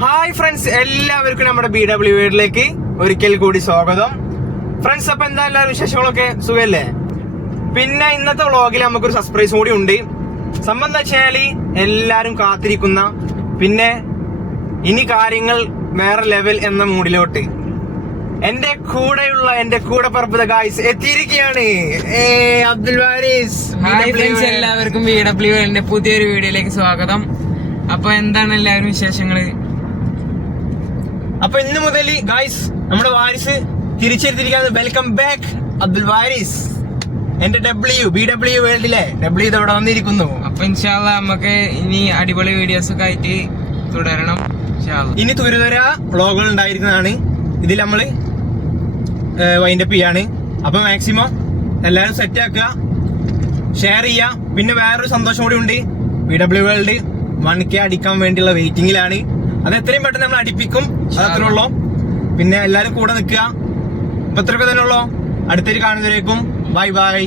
Hi friends, എല്ലാവർക്കും നമ്മുടെ BW വീഡിയോയിലേക്ക് ഒരിക്കൽ കൂടി സ്വാഗതം. ഫ്രണ്ട്സ്, അപ്പൊ എന്താ എല്ലാവരും വിശേഷങ്ങളൊക്കെ സുഖല്ലേ? പിന്നെ ഇന്നത്തെ വ്ളോഗിൽ നമുക്കൊരു സർപ്രൈസ് കൂടി ഉണ്ട്. സംഭവം എന്താ വെച്ചാല് എല്ലാരും കാത്തിരിക്കുന്ന, പിന്നെ ഇനി കാര്യങ്ങൾ വേറെ ലെവൽ എന്ന മൂഡിലോട്ട് എന്റെ കൂടെ പറമ്പ് ഗായ്സ് എത്തിയിരിക്കുകയാണ്. അബ്ദുൽ വാരിസ്. ഹായ് ഫ്രണ്ട്സ്, എല്ലാവർക്കും BW ന്റെ പുതിയൊരു വീഡിയോയിലേക്ക് സ്വാഗതം. അപ്പൊ എന്താണ് എല്ലാവരും വിശേഷങ്ങള്? അപ്പൊ ഇന്ന് മുതൽ ഗായ്സ് നമ്മുടെ വാരിസ് തിരിച്ചെടുത്തിരിക്കുന്നത്. Welcome back Abdul Waris. എന്റെ BW വേൾഡിലെ W ഇതവിടെ വന്നിരിക്കുന്നു. അപ്പൊ ഇൻഷാ അല്ലാഹ് നമുക്ക് ഇനി അടിപൊളി വീഡിയോസ് ഒക്കെ ആയിട്ട് തുടരണം. ഇനി തുരുതുര വ്ളോഗുകൾ ഉണ്ടായിരിക്കുന്നതാണ്. ഇതിൽ നമ്മള് വൈൻഡപ്പ് ചെയ്യാണ്. അപ്പൊ മാക്സിമം എല്ലാവരും സെറ്റ് ആക്കുക, ഷെയർ ചെയ്യുക. പിന്നെ വേറൊരു സന്തോഷം കൂടി ഉണ്ട്. BW വേൾഡ് 1K അടിക്കാൻ വേണ്ടിയുള്ള വെയിറ്റിംഗിലാണ്. അത് എത്രയും പെട്ടെന്ന് നമ്മൾ അടിപ്പിക്കും. അതത്രേ ഉള്ളൂ. പിന്നെ എല്ലാരും കൂടെ നിൽക്കുക. അപ്പൊ ഇത്രയൊക്കെ തന്നെ ഉള്ളൂ. അടുത്തൊരു കാണുന്നവരേക്കും ബൈ ബൈ.